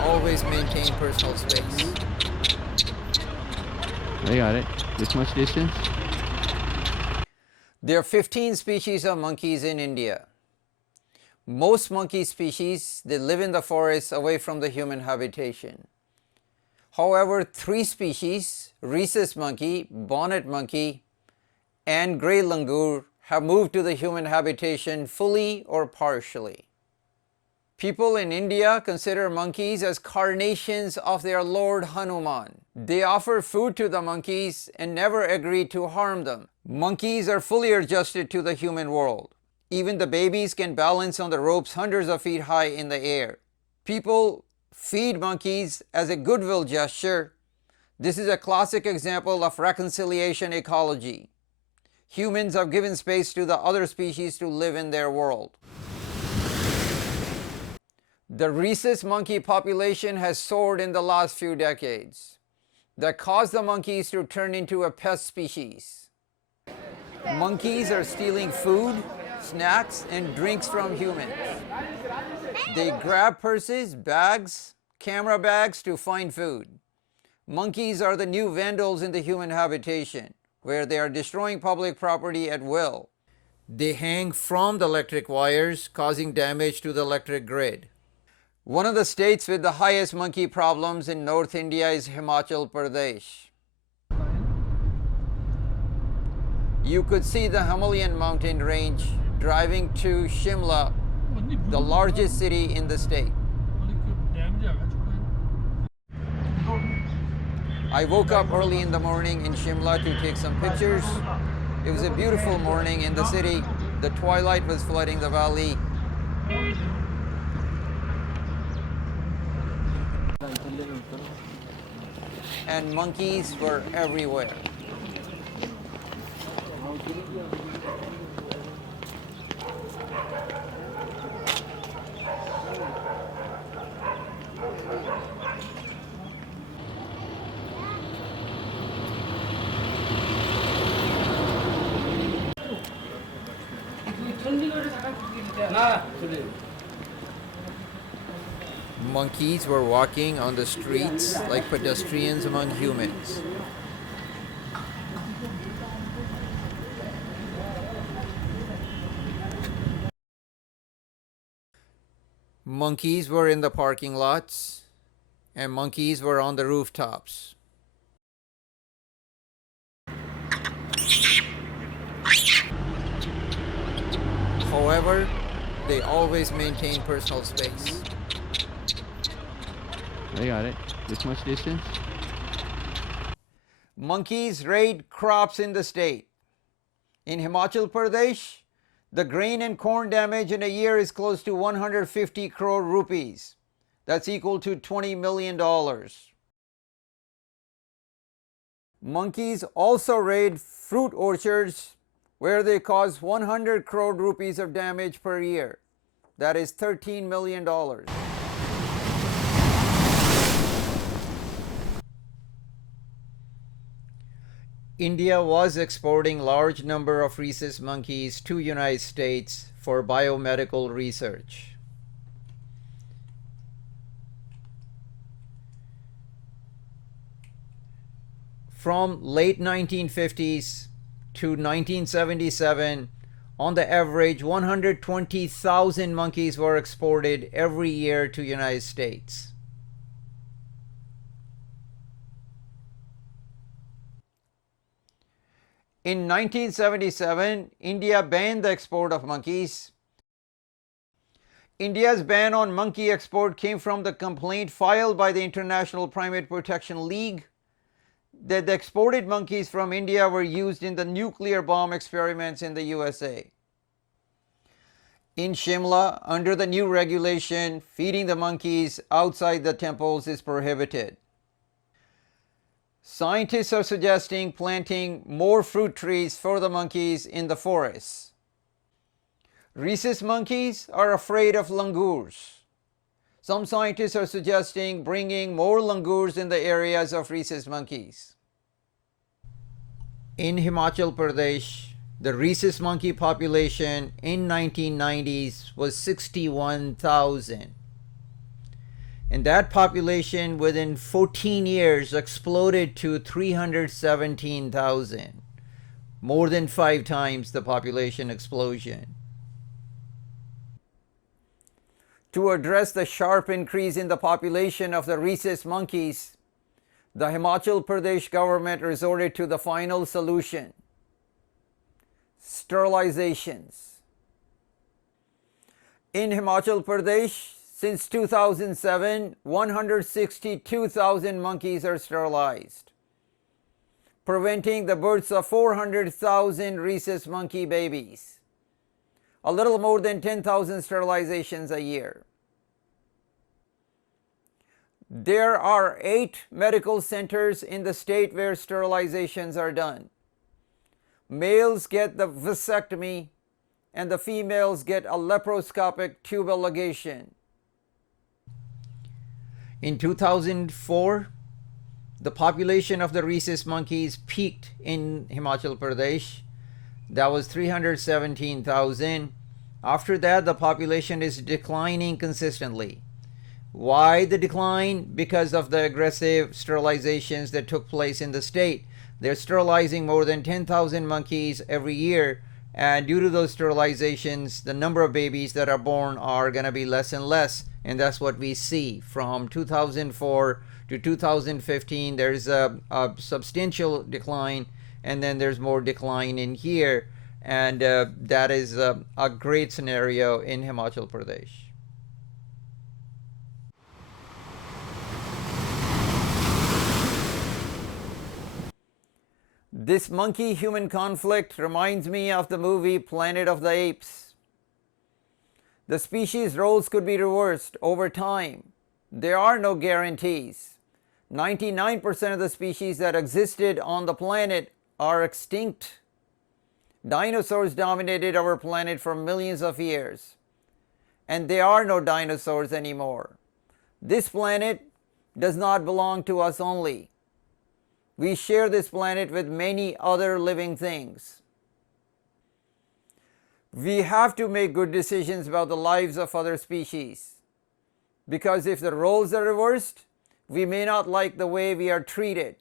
always maintain personal space. I got it. This much distance? There are 15 species of monkeys in India. Most monkey species, they live in the forests away from the human habitation. However, 3 species, Rhesus monkey, bonnet monkey, and grey langur, have moved to the human habitation fully or partially. People in India consider monkeys as carnations of their Lord Hanuman. They offer food to the monkeys and never agree to harm them. Monkeys are fully adjusted to the human world. Even the babies can balance on the ropes hundreds of feet high in the air. People feed monkeys as a goodwill gesture. This is a classic example of reconciliation ecology. Humans have given space to the other species to live in their world. The Rhesus monkey population has soared in the last few decades. That caused the monkeys to turn into a pest species. Monkeys are stealing food, snacks, and drinks from humans. They grab purses, bags, camera bags to find food. Monkeys are the new vandals in the human habitation, where they are destroying public property at will. They hang from the electric wires, causing damage to the electric grid. One of the states with the highest monkey problems in North India is Himachal Pradesh. You could see the Himalayan mountain range driving to Shimla, the largest city in the state. I woke up early in the morning in Shimla to take some pictures. It was a beautiful morning in the city. The twilight was flooding the valley. And monkeys were everywhere. Monkeys were walking on the streets like pedestrians among humans. Monkeys were in the parking lots, and monkeys were on the rooftops. However, they always maintain personal space. I got it. This much distance? Monkeys raid crops in the state. In Himachal Pradesh, the grain and corn damage in a year is close to 150 crore rupees. That's equal to $20 million. Monkeys also raid fruit orchards where they cause 100 crore rupees of damage per year. That is $13 million. India was exporting large number of rhesus monkeys to United States for biomedical research. From late 1950s to 1977, on the average, 120,000 monkeys were exported every year to United States. In 1977, India banned the export of monkeys. India's ban on monkey export came from the complaint filed by the International Primate Protection League that the exported monkeys from India were used in the nuclear bomb experiments in the USA. In Shimla, under the new regulation, feeding the monkeys outside the temples is prohibited. Scientists are suggesting planting more fruit trees for the monkeys in the forests. Rhesus monkeys are afraid of langurs. Some scientists are suggesting bringing more langurs in the areas of rhesus monkeys. In Himachal Pradesh, the rhesus monkey population in 1990s was 61,000. And that population within 14 years exploded to 317,000, more than 5 times the population explosion. To address the sharp increase in the population of the rhesus monkeys, the Himachal Pradesh government resorted to the final solution: sterilizations. In Himachal Pradesh, since 2007, 162,000 monkeys are sterilized, preventing the births of 400,000 rhesus monkey babies, a little more than 10,000 sterilizations a year. There are 8 medical centers in the state where sterilizations are done. Males get the vasectomy and the females get a laparoscopic tubal ligation. In 2004, the population of the rhesus monkeys peaked in Himachal Pradesh. That was 317,000. After that, the population is declining consistently. Why the decline? Because of the aggressive sterilizations that took place in the state. They're sterilizing more than 10,000 monkeys every year, and due to those sterilizations, the number of babies that are born are going to be less and less, and that's what we see. From 2004 to 2015, there's a substantial decline, and then there's more decline in here, and that is a great scenario in Himachal Pradesh. This monkey-human conflict reminds me of the movie Planet of the Apes. The species roles could be reversed over time. There are no guarantees. 99% of the species that existed on the planet are extinct. Dinosaurs dominated our planet for millions of years, and there are no dinosaurs anymore. This planet does not belong to us only. We share this planet with many other living things. We have to make good decisions about the lives of other species, because if the roles are reversed, we may not like the way we are treated.